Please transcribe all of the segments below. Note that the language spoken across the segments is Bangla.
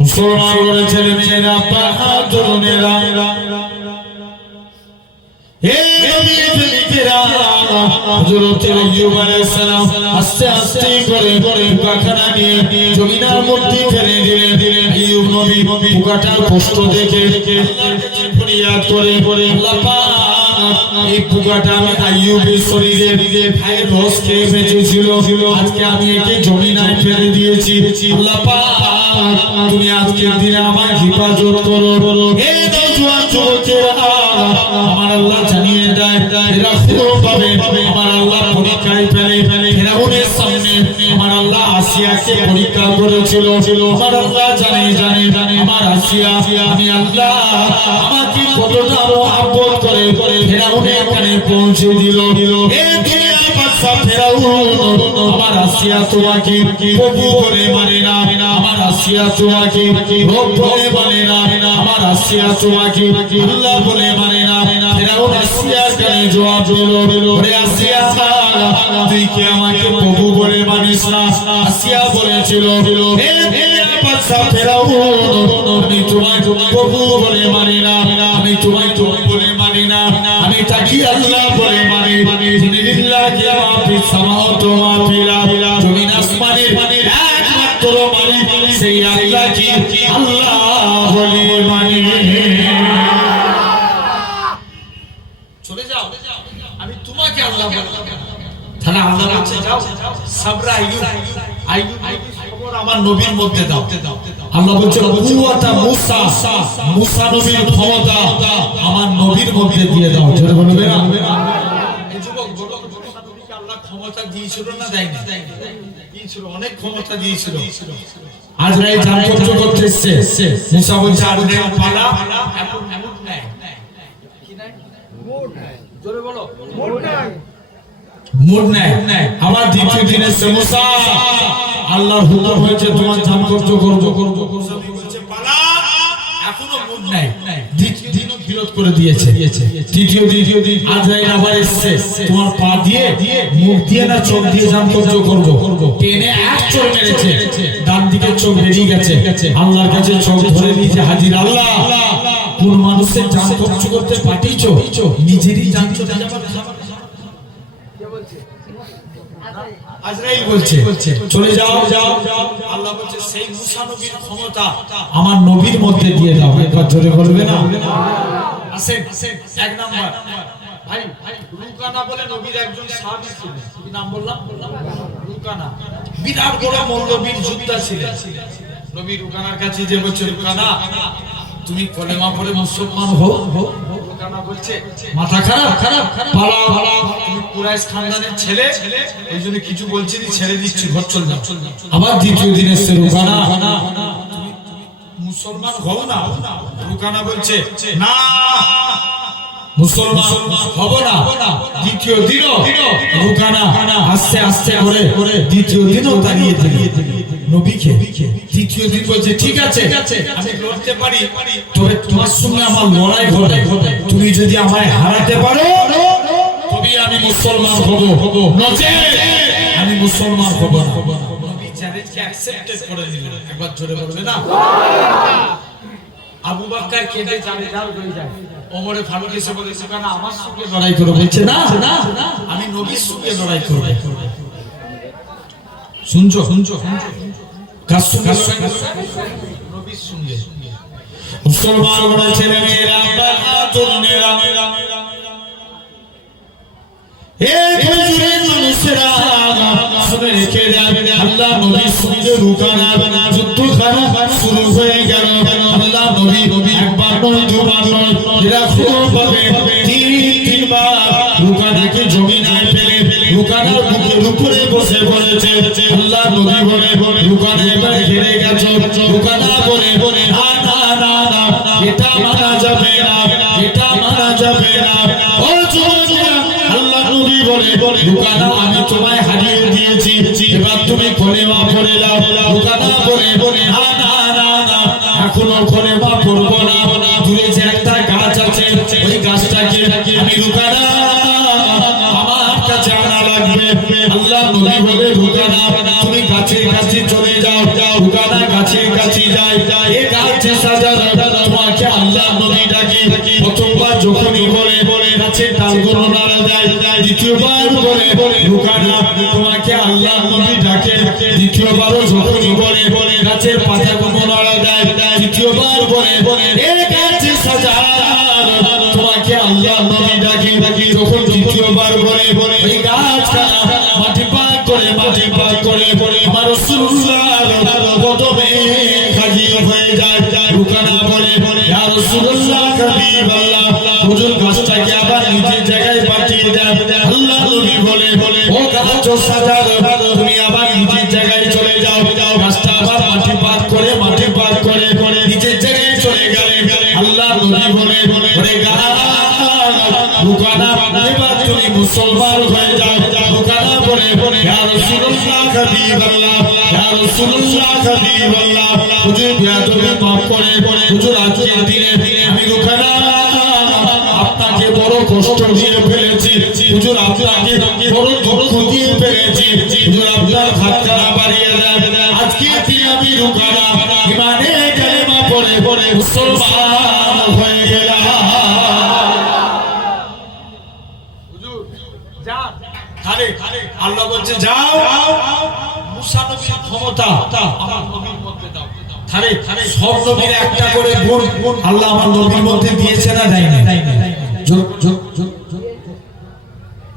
মুসলমান ঘরের ছেলে মেয়েরা তরুণেরা আস্তে আস্তে করে পোকাখানা নিয়ে জমিনার মধ্যে ফেলে দিলেন। আইয়ুব নবী পোকাটার কষ্ট দেখে ফরিয়াদ করে আল্লাহ পাক এই পোকাটা আমি আইয়ুবের শরীরে ভাইয়ের রস খেয়ে বেঁচেছিল, আজকে আমি একে জমিনায় ফেলে দিয়েছি। আল্লাহ পাক তুমি আজকের দিনে আমার হেফাজত করো। এই নওজোয়ান যুবকেরা আমার আল্লাহ জানিয়ে দেয় এরা খুব পাবে। আমার আল্লাহ পরীক্ষায় ফেলে ফেরাউনের সামনে আমার আল্লাহ আসিয়াকে পরীক্ষা করেছিল। আমার আল্লাহ জানে আমার আসিয়া আমি আল্লাহ আমাকে কতটা মহব্বত করে ফেরাউনের কানে পৌঁছে দিল। এই দুনিয়ার বাদশা ফেরাউন আমার আসিয়া তোমাকে প্রভু বলে মানে না, আমার আসিয়া তোমাকে রব বলে মানে না, আমার আসিয়া তোমাকে আল্লাহ বলে মানে না। ফেরাউন আসিয়ার কানে জবাব দিল, ওরে আসিয়া তুই কি আমাকে প্রভু বলে মানিস না? আসিয়া বলেছিল আমি তোমায় প্রভু বলে মানি না, আমি তোমায় তুমি বলে মানি না, আমি তাকে আল্লাহ বলে মানি। লিল্লাহি মা ফিস সামাওয়াতি ওয়া মা ফিল আরদি, জমিন আসমানের একমাত্র মালিক সেই আল্লাহকে আল্লাহ বলে মানি। চলে যাও, আমি তোমাকে আল্লাহ বলে। তাহলে আল্লাহ বলছে যাও সাবরা আইয়ুব খবর আমার নবীর মধ্যে দাও। আল্লাহ বলছে কুওয়াতা মুসা নবীর ক্ষমতা আমার নবীর মধ্যে দিয়ে দাও। জোরে বলবে না? এই যুবক বলো নবীকে আল্লাহ ক্ষমতা দিয়েছিল না দেয়নি? দিয়েছিল, অনেক ক্ষমতা দিয়েছিল। আজরাইল জানতো করতে এসেছে, মুসা বলছে আজরাইল পালা এখন মুড নাই। কি নাই? মুড নাই। জোরে বলো মুড নাই। মুড নাই। আবার দ্বিতীয় দিনে মুসা আল্লাহর হুকুম হয়েছে তোমার জান কর্য করব। বলছে পালা, এখনো মুড নাই। দ্বিতীয় দিনও বিরোধ করে দিয়েছে। তৃতীয় দিন আজরাইল আবার এসেছে, তোমার পা দিয়ে মুখ দিয়ে না চোখ দিয়ে জান কর্য করব। টেনে এক চোখ মেরেছে, ডান দিকে চোখ বেরিয়ে গেছে। আল্লাহর কাছে চোখ ধরে নিয়েছে হাজির। আল্লাহ কোন মানুষের জান কর্য করতে পাঠিয়েছো, নিজেরই জান চলে যাবে। আজরাইল বলছে চলে যাও। আল্লাহ বলছে সেই মুসা নবীর ক্ষমতা আমার নবীর মধ্যে দিয়ে দাও। একবার জোরে বলবে না? আসেন এক নাম্বার ভাই রুকানা বলে নবীর একজন সাহাবী ছিলেন। কি নাম বললাম? রুকানা। বিরাট বড় মল্লবীর যোদ্ধা ছিলেন। নবী রুকানার কাছে যে বলছে রুকানা তুমি কলেমা পড়ে মুসলমান হও। রুকানা বলছে মাথা খারাপ পালা তুমি কুরাইশ খানদানের ছেলে, এই জন্য কিছু বলছি না, ছেড়ে দিচ্ছি, ঘর চল যাও। আবার দ্বিতীয় দিন এসে রুকানা তুমি মুসলমান হও না? রুকানা বলছে না মুসলমান হব না। দ্বিতীয় দিনও রুকানা আস্তে আস্তে করে দ্বিতীয় দিনও দাঁড়িয়ে নবীকে। তৃতীয় দিন বলছে ঠিক আছে আমি লড়তে পারি, তবে তোমার সঙ্গে আমার লড়াই ঘটে। তুমি যদি আমায় হারাতে পারো তবে আমি মুসলমান হব, নচেৎ আমি মুসলমান হব না। নবী চ্যালেঞ্জকে অ্যাকসেপ্টেড করে নিলেন। একবার জোরে বলবে না? আবু বকর কেঁদে যাবে হয়ে যায়। ওমরে ফারুক এসে বলেছে কেন আমার সঙ্গে লড়াই করো? বলছে না আমি নবীর সঙ্গে লড়াই করব। শুনছো কার সঙ্গে? নবীর সঙ্গে। মুসলমান বড় ছেলে মেয়েরা তরুণেরা এই খেজুরের মানুষেরা শুনে রেখে যাবে আল্লাহ নবীর সঙ্গে রুকানা যুদ্ধখানা শুরু হয়ে গেল। আল্লাহ নবী একবার নয় দুবার নয় এরকম ভাবে তিনবার রুকানাকে জমিনায় ফেলে রুকানার বুকের উপরে বসে পড়েছে। আল্লাহ নবী বলে রুকানা এবার ঘিরে গেছে। রুকানা বলে না এটা মানা যাবে না, এটা মানা যাবে না। ও যুবকেরা আল্লাহ নবী বলে রুকানা আমি তোমায় হারিয়ে দিয়েছি, এবার তুমি কলেমা পড়ে নাও। রুকানা বলে না এখনো কলেমা পড়বো না। দূরে যে একটা গাছ আছে ওই গাছটাকে আমি রুকানা আমার কাছে আনা লাগবে। আল্লাহ নবী বলে রুকানা তুমি গাছে চলে যাও। রুকানা গাছে যায়। করে মাটি পাক করে নিচের জায়গায় চলে গেলেন। আল্লাহ নবী বলে ওরে রুকানা এবার তুমি মুসলমান হয়ে যাও। রুকানা বলে ইয়া রাসূলুল্লাহ হাবিবাল্লাহ, ইয়া রাসূলুল্লাহ হাবিবাল্লাহ, হুজুর বিয়াদবে মাফ করে হুজুর আজকের দিনে আমি রুকানা আপনাকে বড় কষ্ট দিয়ে ফেলেছি। হুজুর আপনাকে বড় দুঃখ দিয়ে ফেলেছি। হুজুর আপনার হাতখানা বাড়িয়ে দেন। আজকে দিনে আমি রুকানা ইমানে কালেমা পড়ে মুসলমান হয়ে গেলাম। আল্লাহ বলছে যাও, মুসা নবীর ক্ষমতা আমার নবীর মধ্যে দাও। সব নবীর একটা করে গুণ আল্লাহ আমার নবীর মধ্যে দিয়েছে না দেয়নি?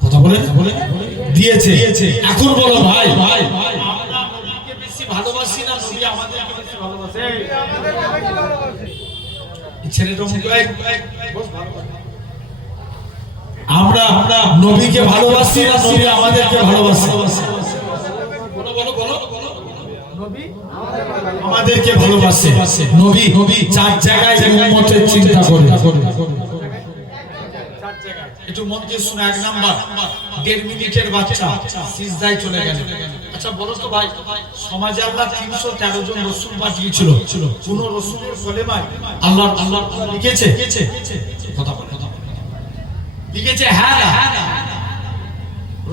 কথা বলেন দিয়েছে। এখন বলো ভাই আমরা নবীকে বেশি ভালোবাসি না নবী আমাদেরকে বেশি ভালোবাসে? ছেলেটা আমরা নবীকে ভালোবাসি না নবী আমাদেরকে ভালোবাসে? নবী আমাদেরকে ভালোবাসে। নবী চার জায়গায় উম্মতের চিন্তা করে। একটু মন দিয়ে শুনে। এক নাম্বার 1.5 মিনিটের বাচ্চা সিজদায় চলে গেল। আচ্ছা বলো তো ভাই, সমাজে আল্লাহ 313 জন রাসূল পাঠিয়েছিল, কোন রাসূলের কলেমায় আল্লাহ লিখেছে? কথা লিখেছে? হ্যাঁ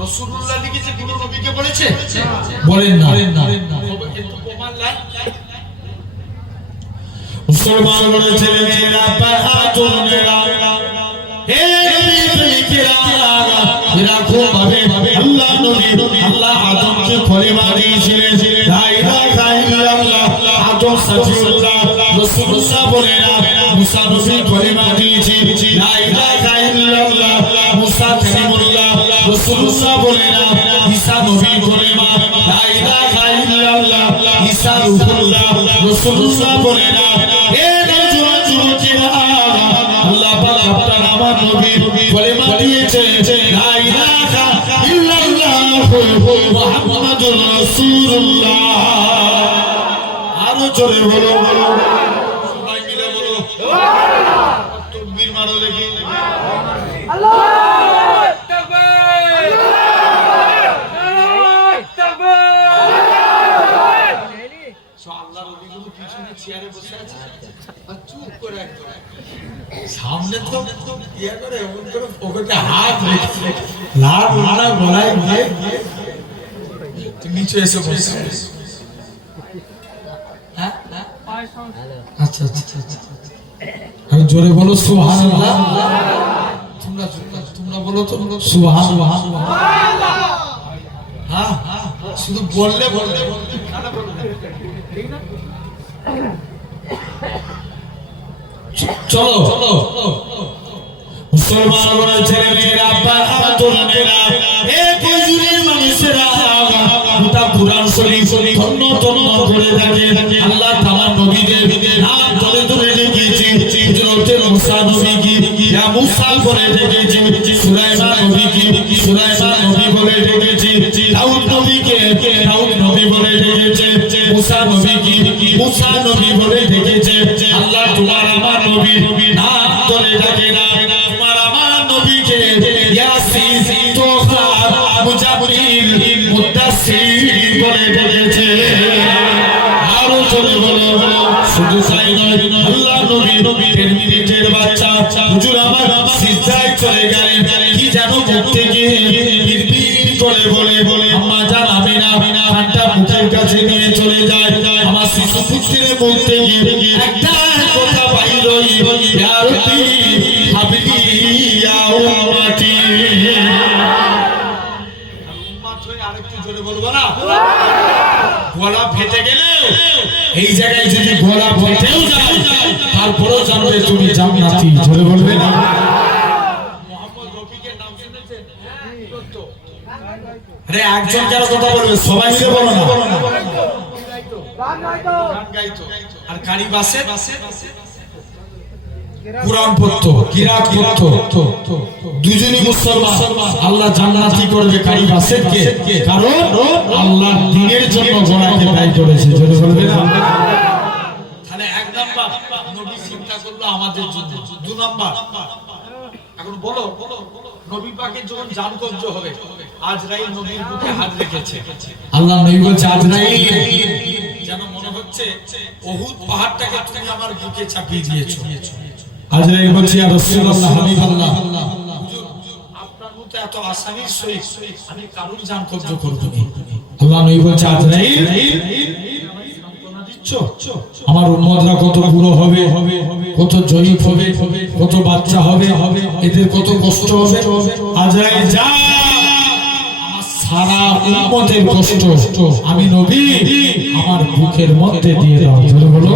রাসূলুল্লাহ লিখেছে, কোন নবীকে বলেছে? বলেন না। একটু প্রমাণ লাগ। মুসলমান বলেছে মেরা পাহাতুন মেরা, হে নবী প্রেমিকেরা রাখো ভাবে আল্লাহ নবী আল্লাহ আদমকে কলেমা দিয়েছিলেন লা ইলাহা ইল্লাল্লাহ। আদম সাফিউল্লাহ রাসূলুল্লাহ বলে না মুসা নবী কলেমা দিয়েছে লা ইলাহা ইল্লাল্লাহ। মুসা কালিমুল্লাহ রাসূলুল্লাহ বলে না ঈসা নবী কলেমা লা ইলাহা ইল্লাল্লাহ। ঈসা রূহুল্লাহ রাসূলুল্লাহ বলে না এ নওজোয়ান যুবকেরা আল্লাহ পাক আপনার আমার নবীর কলেমা দিয়েছে লা ইলাহা ইল্লাল্লাহ মুহাম্মাদুর রাসূলুল্লাহ। আরো জোরে বলো, সবাই মিলে বলো তাকবীর মারো দেখি। আল্লাহু তাকবীর, নারায়ে তাকবীর। আল্লাহর নবীগুলো পিছনে চেয়ারে বসে আছে, চুপ করে একদম সামনে তো ইয়া করে এমন করে পকেটে হাত রেখে লাল লাল গলায় দিয়ে নিচে এসে বসে। হ্যাঁ আচ্ছা আমি জোরে বলো সুবহানাল্লাহ। তোমরা বলো তো সুবহানাল্লাহ। হ্যাঁ শুধু বললে চলো মুসলমান বলেছে মেরা বাহাদুর মেরা এ কয়জুরের মানুষেরা গোটা কুরআন শরীফ ধন্য করে দেখে আল্লাহ তাআলা নবীদের নাম ধরে লিখেছে। হযরত মুসা নবীকে ইয়া মুসা বলে ডেকেছে, সুলাইমান নবীকে সুলাইমান নবী বলে ডেকেছে, দাউদ নবীকে দাউদ নবী বলে ডেকেছে, মুসা নবীকে মুসা নবী বলে ডেকেছে। আল্লাহ তোমার আমার নবী নাম ধরে ডাকে না, তোমার আমার নবীকে ইয়াসিন তোহা মুজাম্মিল মুদাসসির বলে ডেকেছে। আরো জোরে বলো, শুধু তাই নয় আল্লাহ নবী 1.5 মিনিটের বাচ্চা হুজুর আমার সিজদায় চলে গেলেন। কি যেন মুখ থেকে বিড়বিড় করে বলে আম্মা জান আমিনা কানটা মুখের কাছে নিয়ে চলে যায়। আমার শিশু পুত্রের মুখ থেকে একটা কথা বাইর ইয়া রব্বি হাবিবি ইয়া উম্মতি। উম্মত হয়ে আরেকটু জোরে বলবো না? গলা ফেটে গেলে এই জায়গায় যদি গলা ফেটেও যায় তারপরেও জানবে তুমি জান্নাতি। জোরে বলবে না? মোহাম্মদ রফিকের নাম শুনেছেন? আরে একজন যারা কথা বলবে সবাই মিলে বলো না। গান গাইতো আর কারি বাসে কুরআন পড়তো, কিরাত পড়তো। দুজনই মুসলমান। আল্লাহ জান্নাতি করবে কারি বাসেরকে, কারণ আল্লাহ দ্বীনের জন্য গলাকে ব্যয় করেছে। জোরে বলবে না? নবী চিন্তা করলো আমাদের জন্য। 2 নাম্বার, এখন বলো নবী পাকের যখন জান কবজ হবে, আজরাইল নবীর বুকে হাত রেখেছে। আল্লাহ নবী বলছে আজরাইল যেন মনে হচ্ছে উহুদ পাহাড়টাকে তুমি আমার বুকে চাপিয়ে দিয়েছো। আজরাইল বলছে ইয়া রাসূলুল্লাহ হাবিবাল্লাহ, আপনার মতো এত আসানির সহিত আমি কারুর জান কবজ করব না। আল্লাহ নবী বলছে আজরাইল আমার উম্মতরা কত বুড়ো হবে, কত জয়ীফ হবে, কত বাচ্চা হবে, এদের কত কষ্ট হবে। আজরাইল যা, আমার সারা উম্মতের কষ্ট আমি নবী আমার বুকের মধ্যে দিয়ে দাও। জোরে বলো।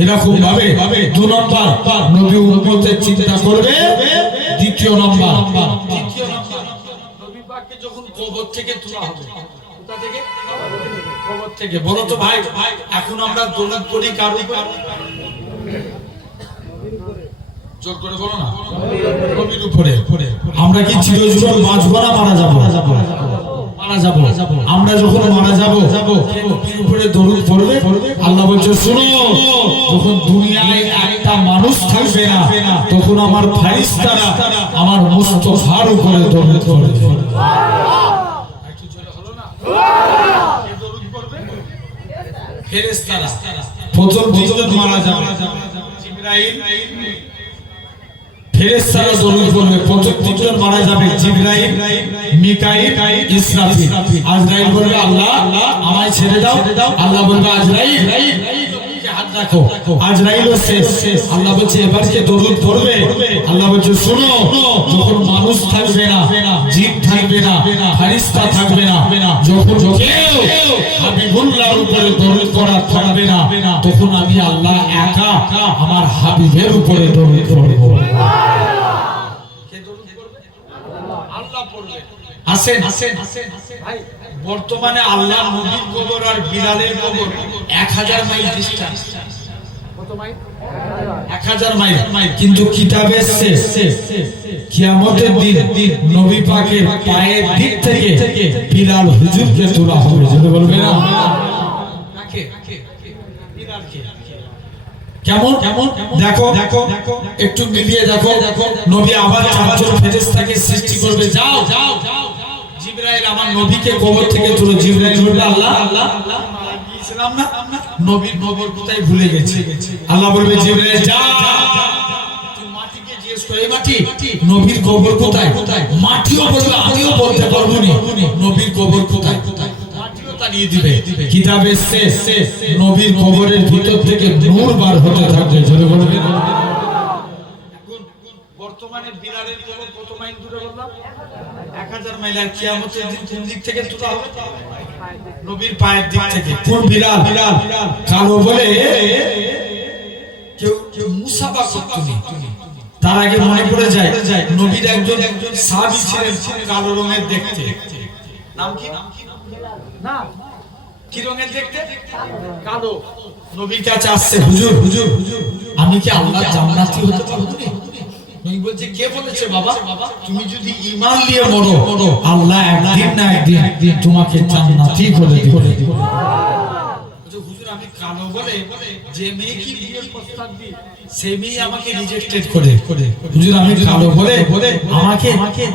এরকম ভাবে 2 নম্বর নবী উম্মতের চিন্তা করবে। দ্বিতীয় নম্বর নবী পাককে যখন কবর থেকে তোলা হবে, কোথা থেকে? কবর থেকে। বলো তো ভাই, এখন আমরা দৌলত করি কারো জোর করে বলো না, নবীর উপরে। আমরা কি চিরজীবন বাঁচবো না মারা যাবো? মারা যাবো। আমরা যখন মারা যাবো নবীর উপরে দরুদ পড়বে। আল্লাহ বলছে শোনো, যখন দুনিয়ায় একটা মানুষ থাকবে না তখন আমার ফেরেশতারা আমার মুস্তাফার উপরে দরুদ পড়বে। ফেরেশতারা প্রথম মারা যাবে জিবরাইল, ফেরেশতারা দরুদ পড়বে। প্রথম তিনজন মারা যাবে জিবরাইল, মিকাইল, ইসরাফিল। আজরাইল বলবে আল্লাহ আমায় ছেড়ে দাও। আল্লাহ বলবে আজরাইল হাত রাখো। আজরাইলও শেষ। আল্লাহ বলছে এবার কে দরুদ পড়বে? আল্লাহ বলছে শোনো, যখন মানুষ থাকবে না, জিন থাকবে না, ফেরেশতা থাকবে না, যখন কেউ হাবিবুল্লাহর উপরে দরুদ পড়া থাকবে না, তখন আমি আল্লাহ একা আমার হাবিবের উপরে দরুদ পড়ব। আসেন ভাই, বর্তমানে আল্লাহ নবীর কবর আর বিলালের কবর 1000 মাইল ডিসটেন্স। কত মাইল? 1000 মাইল। কিন্তু কিতাবে এসেছে কিয়ামতের দিন নবী পাকের পায়ের দিক থেকে বিলাল হুজুরকে তোলা হবে। যদি বলবে না কাকে? বিলালকে। কেমন? দেখো একটু মিলিয়ে দেখো। নবী আবার 4 জন ফেরেশতাকে সৃষ্টি করবে। যাও জিবরাইল আমার নবীকে কবর থেকে তুলো। জিবরাইল বলবে আল্লাহ ইসলাম না, নবীর কবর কোথায় ভুলে গেছে। আল্লাহ বলবে জিবরাইল যা, তুই মাটিকে জিজ্ঞেস করে, এই মাটি নবীর কবর কোথায়? মাটিও বলবে আমিও বলতে পারবো না নবীর কবর কোথায়। মাটিও তাড়িয়ে দিবে। কিতাবে শেষ নবীর কবরের ভিতর থেকে নূর বার হতে থাকবে। জোরে বলবে। বর্তমানে বিলালের কবর কত মাইল দূরে বললাম? 1000 মাইল। আর কিয়ামতের দিন কোন দিক থেকে তোলা হবে? নবীর পায়ের দিক থেকে। কোন বিলাল? কালো বলে কেউ মুসাফা করতো না। তার আগে মনে পড়ে যায় নবীর একজন সাহাবী ছিলেন কালো রঙের দেখতে। নাম কি? না, কি রঙের দেখতে? কালো। নবীর কাছে আসছে, হুজুর আমি কি আল্লাহ জান্নাতি হতে পারবো? নবী বলছে কে বলেছে বাবা? তুমি যদি ঈমান নিয়ে মরো আল্লাহ একদিন না একদিন তোমাকে জান্নাতি করে দিবে। হুজুর আমি কালো বলে যে মেয়ে কি বিয়ের প্রস্তাব দিই সে মেয়ে আমাকে রিজেক্টেড করে। হুজুর আমি কালো বলে আমাকে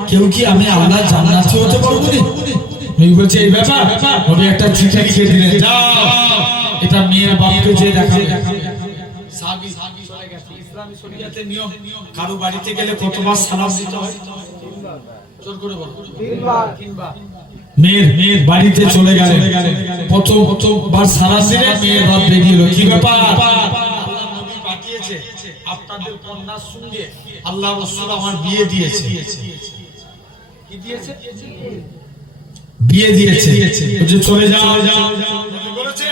কেউ কি আমি আল্লাহ জান্নাতি হতে পারবো না? নবী বলছে এই ব্যাপার। নবী একটা চিঠি লিখে দিলেন, যাও এটা মেয়ের বাপকে যে দেখাবে। সাহাবী চলে গেছে। ইসলামী শরীয়তের নিয়ম, কারো বাড়িতে গেলে কতবার সালাম দিতে হয়? জোর করে বলো। 3 বার। মেয়ের বাড়িতে চলে গেলেন, প্রথমবার সালাম দিলেন, মেয়ের বাপ বেরিয়ে এলো। কি ব্যাপার? আল্লাহ নবী পাঠিয়েছে আপনাদের কন্যার সঙ্গে আল্লাহ রাসূল আমার বিয়ে দিয়েছে। কি দিয়েছে? বিয়ে দিয়েছে। বলছে চলে যাও। নবী বলেছে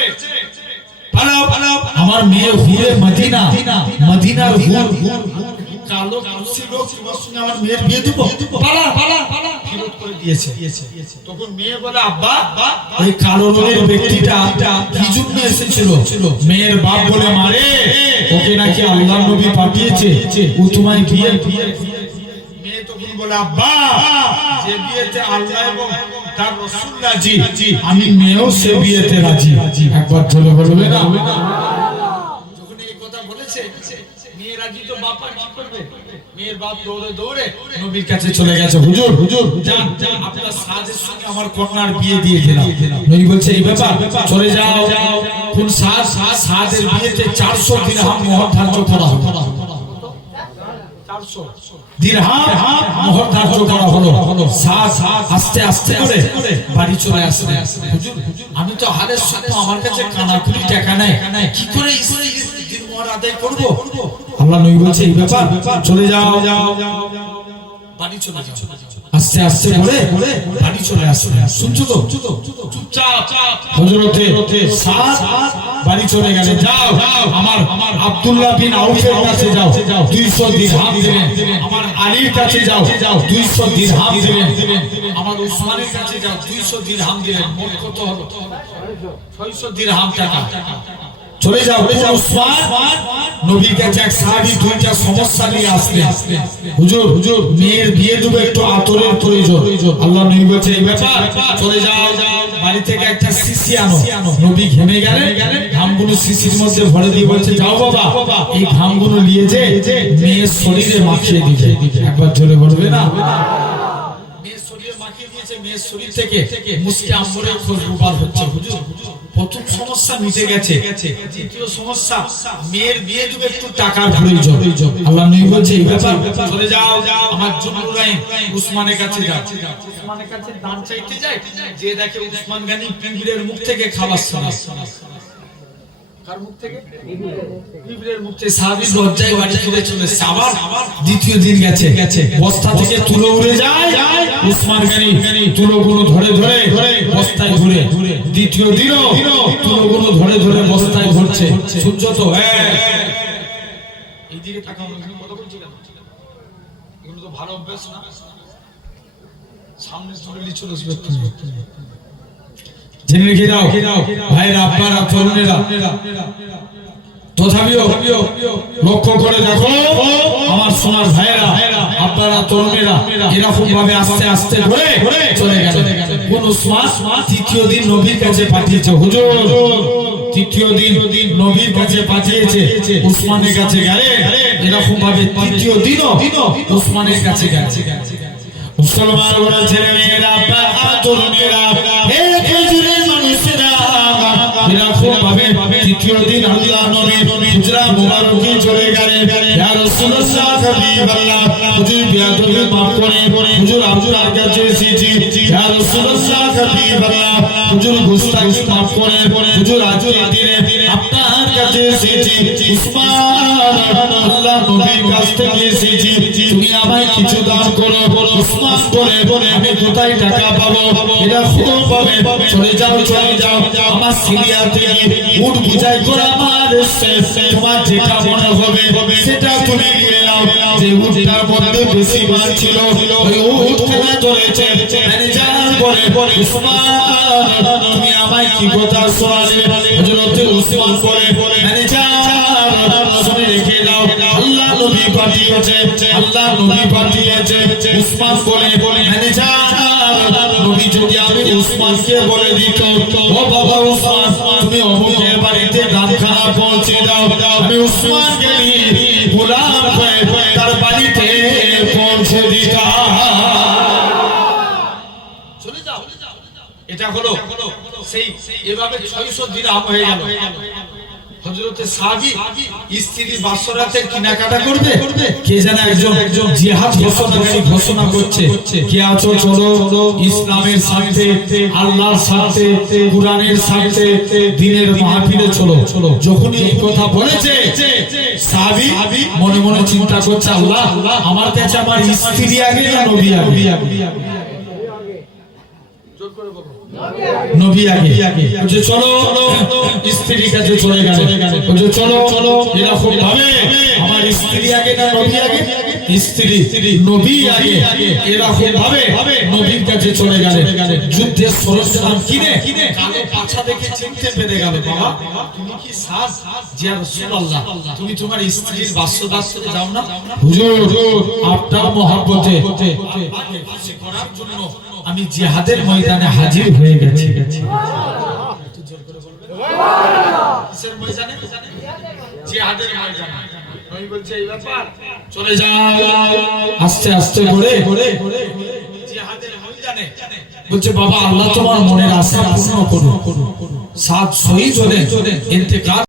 পালাও। আমার মেয়ে হুরে মদিনার হুর কালো কুরসি লোক তোমার সঙ্গে আমার মেয়ের বিয়ে দেব? পালা বিরোধ করে দিয়েছে। তখন মেয়ে বলে আব্বা ওই কালো রঙের ব্যক্তিটা কি জন্য এসেছিল? মেয়ের বাপ বলে মারে ওকে নাকি আল্লাহর নবী পাঠিয়েছে ও তোমায় বিয়ে। মেয়ে তখন বলে আব্বা যে বিয়েতে আল্লাহ এবং তার রাসূল রাজি, আমি মেয়েও সে বিয়েতে রাজি। একবার চলে বলবে না? যখন এই কথা বলেছে, মেয়ে রাজি তো বাপ আর কি করবে? মেয়ের বাপ দৌড়ে দৌড়ে নবীর কাছে চলে গেছে, হুজুর হুজুর যান আপনার সাজের সঙ্গে আমার কন্যার বিয়ে দিয়ে দিলাম। নবী বলছে এই ব্যাপার, চলে যাও। কোন সাজের বিয়েতে 400 দিরহাম মোহর ধার্য করা হবে। 400 দিরহাম মোহর ধার্য করা হলো। সাজ আস্তে আস্তে করে বাড়ি চলে আসবে। হুজুর আমি তো হারের সঙ্গে আমার কাছে কানাকুড়ি টাকা নাই, কি করে দিন মোহর আদায় করব? আল্লাহ নবী বলছে এই ব্যাপার, চলে যাও বাড়ি চলে যাও। আস্তে আস্তে করে বাড়ি চলে আসবে। শুনছো তো? চুপচাপ হযরতে সাদ বাড়ি চলে গেলে। যাও আমার আব্দুল্লাহ বিন আউফের কাছে যাও, 200 দিরহাম দিবেন। আমার আলীর কাছে যাও, 200 দিরহাম দিবেন। আমার উসমানের কাছে যাও, 200 দিরহাম দিবেন। মোট কত হলো? 600 দিরহাম টাকা। চলে যাও। উসমান নবীর কাছে এক সাহাবী দুইটা সমস্যা নিয়ে আসলেন। হুজুর হুজুর মেয়ের বিয়ে দেবো, একটু আতরের প্রয়োজন। আল্লাহ নবী বলেছে এই ব্যাপার, চলে যাও বাড়ি থেকে একটা শিশি আনো। নবী ঘেমে গেলেন, ঘামগুলো শিশির মধ্যে ভরে দিয়ে বলছে যাও বাবা এই ঘামগুলো নিয়ে যে মেয়ের শরীরে মাখিয়ে দিবে। একবার জোরে বলবে না? মেয়ের শরীরে মাখিয়ে দিয়েছে, মেয়ের শরীর থেকে মুসকে আম্বরের খুশবু বার হচ্ছে। হুজুর প্রথম সমস্যা মিটে গেছে। দ্বিতীয় সমস্যা, মেয়ের বিয়ে দেবে, একটু টাকার প্রয়োজন। আল্লাহ নবী বলছে এই ব্যাপার, চলে যাও আমার জুলুরাইন উসমানের কাছে যাও। উসমানের কাছে দান চাইতে যায়, যে দেখে উসমান গানি পিঁপড়ের মুখ থেকে খাবার শোনাচ্ছে। কার মুখ থেকে? পিঁপড়ের মুখ থেকে। সাহাবী লজ্জায় বাড়ি ফিরে চলে এসেছে। আবার দ্বিতীয় দিন গেছে, বস্তা থেকে তুলো উড়ে যায়। উসমান গানি তুলোগুলো ধরে ধরে বস্তায় ভরে। দ্বিতীয় দিনও তুলোগুলো ধরে ধরে বস্তায় ভরছে। সূর্য তো এইদিকে তাকাও, কথা বলছিলাম এগুলো তো ভালো অভ্যাস না। সামনে চলে চলে আসবে। জেনে রেখে দাও ভাইরা, আপনারা তরুণেরা, তথাপিও লক্ষ্য করে দেখো আমার সোনার ভাইরা, আপনারা তরুণেরা এরকম ভাবে আস্তে আস্তে করে চলে গেল। কোন উসমান তৃতীয় দিন নবীর কাছে পাঠিয়েছে। হুজুর তৃতীয় দিন নবীর কাছে পাঠিয়েছে, উসমানের কাছে গেলে এরকম ভাবে তৃতীয় দিনও উসমানের কাছে গেছে। মুসলমান ওরা ছেলে মেয়েরা, তরুণেরা, খেজুরের মানুষেরা এরকম ভাবে তৃতীয় দিন আল্লাহ নবী হুজরা মুবারকে চলে গেলেন। ইয়া রাসূলুল্লাহ হাবিবাল্লাহ, হুজুর বিয়াদবি মাফ করে, হুজুর আপনার কাছে এসেছি। ইয়া রাসূলুল্লাহ হাবিবাল্লাহ, হুজুর গুস্তাখি মাফ করে, হুজুর আজকের দিনে আপনার কাছে এসেছি। উসমান আল্লাহ নবীর কাছ থেকে এসেছি, তুমি আমায় কিছু দান করো। উসমান বলে আমি কোথায় টাকা পাবো? এটা খুব পাবে। চলে যাও আমার সিরিয়া থেকে উট বুঝাই করে আমার তোমার যেটা মনে হবে সেটা তুমি নিয়ে নাও। যে উটটার মধ্যে বেশি মাল ছিল ওই উট খেলা চলেছে। ম্যানেজার বলে উসমান তুমি আমায় কি কথা শোনালে? হযরত উসমান বলে ম্যানেজার শুনে রেখে দাও, আল্লাহ নবী পাঠিয়েছে, আল্লাহ নবী পাঠিয়েছে। উসমান বলে ম্যানেজার নবী যদি আমি উসমানকে বলে দিত ও বাবা উসমান তুমি অমুকের বাড়িতে দামখানা পৌঁছে দাও, আমি উসমানকে নিয়ে গোলাম হয়ে তার বাড়িতে পৌঁছে দিতাম। চলে যাও। এটা হলো সেই এভাবে 600 দিরহাম হয়ে গেল। হযরতে সাহাবী স্ত্রী বাসরাতের কিনাকাটা করবে, কে জানে একজন জিহাদ ঘোষণা করছে, কে আছো চলো ইসলামের সাথে, আল্লাহর সাথে, কুরআনের সাথে, দ্বীনের মাহফিলে চলো। যখন এই কথা বলেছে সাহাবী মনে মনে চিন্তা করছে, আল্লাহ আমার কাছে আমার স্ত্রী আগে না নবী আগে? জোর করে বলো নবী আগে। বলছে চলো স্ত্রীর কাছে চলে গেল। বলছে চলো এরকম ভাবে আমার স্ত্রী আগে না নবী আগে? স্ত্রী নবী আগে। এরকম ভাবে নবীর কাছে চলে গেল। যুদ্ধের সরঞ্জাম কিনে কালো পাছা দেখে চিনতে পেরে গেল, বাবা তুমি কি সাজ? ইয়া রাসূলুল্লাহ তুমি তোমার স্ত্রীর বাসদাসতে যাও না? হুজুর আপনার মহব্বতে আপনাকে খুশি করার জন্য আমি জিহাদের ময়দানে হাজির হয়ে গেছি। কিসের ময়দানে? জিহাদের ময়দানে। নবী বলছে এই ব্যাপার, চলে যাও আস্তে আস্তে করে জিহাদের ময়দানে। বলছে বাবা আল্লাহ তোমার মনের আশা পূর্ণ করুন। 7 শহীদ হলেন, ইন্তেকাল